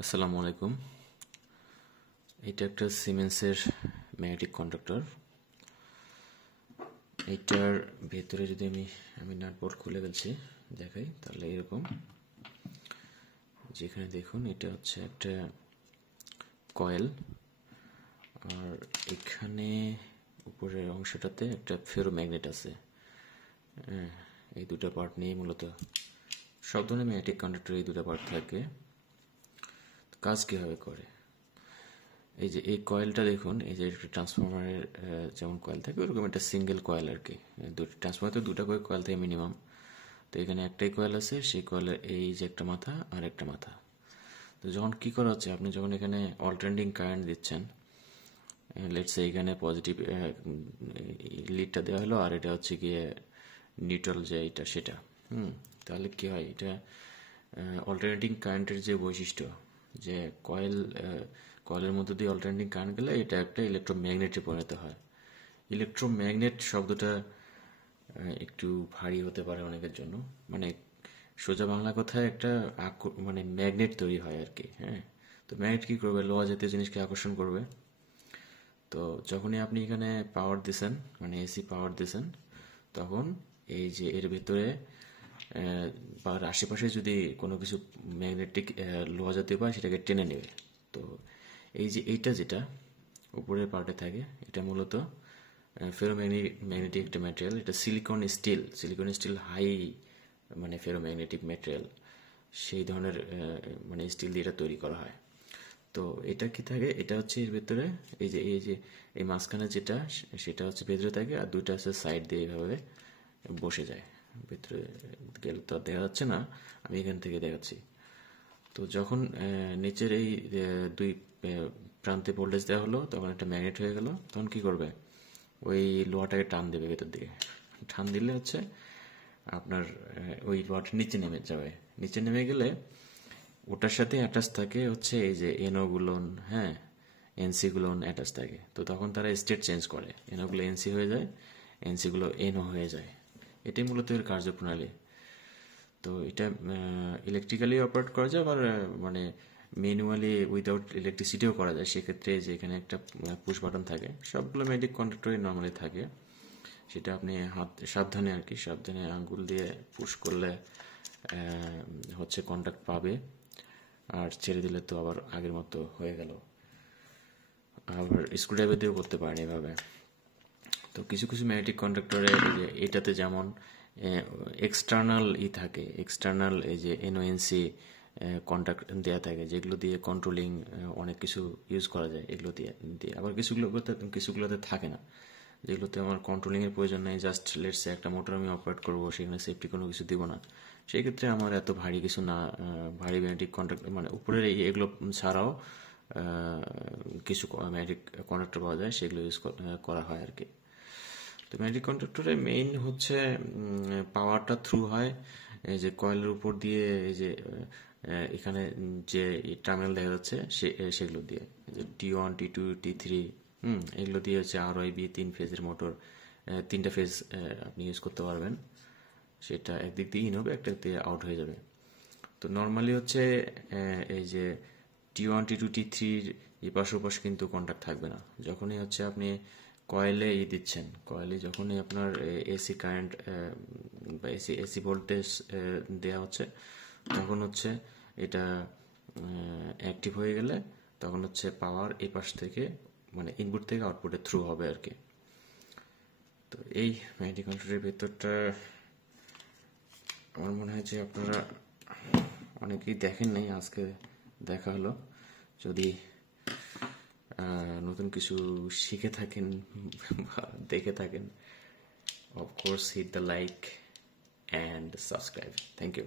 আসসালামু আলাইকুম। এটা একটা সিমেন্সের ম্যাগনেটিক কন্ডাক্টর। এইটার ভেতরে যদি আমি নাট বোল্ট খুলে ফেলছি দেখাই, তাহলে এরকম, যেখানে দেখুন এটা হচ্ছে একটা কয়েল, আর এখানে উপরের অংশটাতে একটা ফেরোম্যাগনেট আছে। এই দুটো পার্ট নিয়ে মূলত সব ধরনের ম্যাগনেটিক কন্ডাক্টর এই দুটো পার্ট থাকে। কাজ কীভাবে করে, এই যে এই কয়েলটা দেখুন, এই যে একটা ট্রান্সফরমারের যেমন কয়েল থাকে ওরকম একটা সিঙ্গেল কয়েল আর কি। ট্রান্সফরমারে দুটো করে কয়েল থাকে মিনিমাম। তো এখানে একটাই কয়েল আছে, সেই কয়েলের এই যে একটা মাথা আর একটা মাথা। তো যখন কি করা হচ্ছে, আপনি যখন এখানে অল্টারনেটিং কারেন্ট দিচ্ছেন, লেটস সে এখানে পজিটিভ লিডটা দেওয়া হলো, আর এটা হচ্ছে গিয়ে নিউট্রাল যে এটা সেটা। তাহলে কি হয়, এটা অল্টারনেটিং কারেন্টের যে বৈশিষ্ট্য, যে কয়েলের মধ্যে দিয়ে অল্টারনেটিং কারেন্ট গেলে এটা একটা ইলেকট্রোম্যাগনেটে পরিণত হয়। ইলেকট্রোম্যাগনেট শব্দটা একটু ভারী হতে পারে অনেকের জন্য, মানে সোজা বাংলা কথায় একটা মানে ম্যাগনেট তৈরি হয় আর কি। হ্যাঁ, তো ম্যাগনেট কি করবে, লোহা জাতীয় জিনিসকে আকর্ষণ করবে। তো যখনই আপনি এখানে পাওয়ার দিছেন, মানে এসি পাওয়ার দিছেন, তখন এই যে এর ভিতরে বা আশেপাশে যদি কোনো কিছু ম্যাগনেটিক লোহা জাতীয় পায়, সেটাকে টেনে নেবে। তো এই যে এইটা যেটা উপরের পার্টে থাকে, এটা মূলত ম্যাগনেটিক একটা ম্যাটেরিয়াল। এটা সিলিকন স্টিল হাই, মানে ফেরোম্যাগনেটিক ম্যাটেরিয়াল, সেই ধরনের মানে স্টিল দিয়ে এটা তৈরি করা হয়। তো এটা কি থাকে, এটা হচ্ছে এর ভেতরে এই যে এই মাঝখানে যেটা, সেটা হচ্ছে ভেতরে থাকে, আর দুইটা আছে সাইড দিয়ে এইভাবে বসে যায়। ভেতরে গেলে তো দেখা যাচ্ছে না, আমি এখান থেকে দেখাচ্ছি। তো যখন নিচের এই দুই প্রান্তে ভোল্টেজ দেওয়া হলো, তখন একটা ম্যাগনেট হয়ে গেল। তখন কি করবে, ওই লোহাটাকে টান দেবে ভেতর দিকে। টান দিলে হচ্ছে আপনার ওই লোহাটা নিচে নেমে যাবে। নিচে নেমে গেলে ওটার সাথে অ্যাটাচ থাকে হচ্ছে এই যে এনও গুলোন, হ্যাঁ, এনসি গুলোন অ্যাটাচ থাকে। তো তখন তারা স্টেট চেঞ্জ করে, এনও গুলো এনসি হয়ে যায়, এনসি গুলো এনও হয়ে যায়। এটাই মূলত এর কার্যপ্রণালী। তো এটা ইলেকট্রিক্যালি অপারেট করা যায়, আবার মানে ম্যানুয়ালি উইদাউট ইলেকট্রিসিটিও করা যায়। সেক্ষেত্রে যে এখানে একটা পুশ বাটন থাকে, সবগুলো ম্যাগনেটিক কন্ডাক্টরই নর্মালি থাকে। সেটা আপনি সাবধানে আর কি, সাবধানে আঙ্গুল দিয়ে পুশ করলে হচ্ছে কন্ট্যাক্ট পাবে, আর ছেড়ে দিলে তো আবার আগের মতো হয়ে গেল। আবার স্ক্রুড্রাইভার দিয়েও করতে পারেন এভাবে। তো কিছু কিছু ম্যাগনেটিক কন্ডাক্টরে এটাতে যেমন এক্সটার্নাল থাকে, এক্সটার্নাল এই যে এনওএনসি কন্ট্যাক্ট দেওয়া থাকে, যেগুলো দিয়ে কন্ট্রোলিং অনেক কিছু ইউজ করা যায়। এগুলো দিয়ে আবার কিছুগুলোতে থাকে না, যেগুলোতে আমার কন্ট্রোলিংয়ের প্রয়োজন নেই। জাস্ট লেটসে একটা মোটর আমি অপারেট করবো, সেখানে সেফটি কোনো কিছু দিব না। সেই ক্ষেত্রে আমার এত ভারী কিছু না, ভারী ম্যাগনেটিক কন্ট্যাক্ট মানে উপরের এগুলো ছাড়াও কিছু ম্যাগনেটিক কন্ডাক্টর পাওয়া যায়, সেগুলো ইউজ করা হয় আর কি। তো ম্যাগনেটিক কন্ডাক্টরে মেইন হচ্ছে পাওয়ারটা থ্রু হয় এই যে কয়েলের উপর দিয়ে, এই যে এখানে যে টার্মিনাল দেখা যাচ্ছে সেগুলো দিয়ে, T1 T2 T3, এগুলো দিয়ে হচ্ছে RYB 3 ফেজের মোটর, 3টা ফেজ আপনি ইউজ করতে পারবেন। সেটা একদিক দিয়ে ইন হবে, একটা দিক দিয়ে আউট হয়ে যাবে। তো নর্মালি হচ্ছে এই যে T1 T2 T3 এই পাশ ওপাশ কিন্তু কন্ট্যাক্ট থাকবে না। যখনই হচ্ছে আপনি কয়েলে দিচ্ছেন, কয়েলে যখনই আপনার এসি কারেন্ট বা এসি ভোল্টেজ দেওয়া হচ্ছে, তখন হচ্ছে এটা অ্যাক্টিভ হয়ে গেলে তখন হচ্ছে পাওয়ার এই পাশ থেকে, মানে ইনপুট থেকে আউটপুটে থ্রু হবে আর কি। তো এই ম্যাগনেটিক কন্ট্রোলের ভেতরটা আমার মনে হয় যে আপনারা অনেকেই দেখেন নাই, আজকে দেখা হলো। যদি নতুন কিছু শিখে থাকেন বা দেখে থাকেন, of course hit the like and subscribe. Thank you.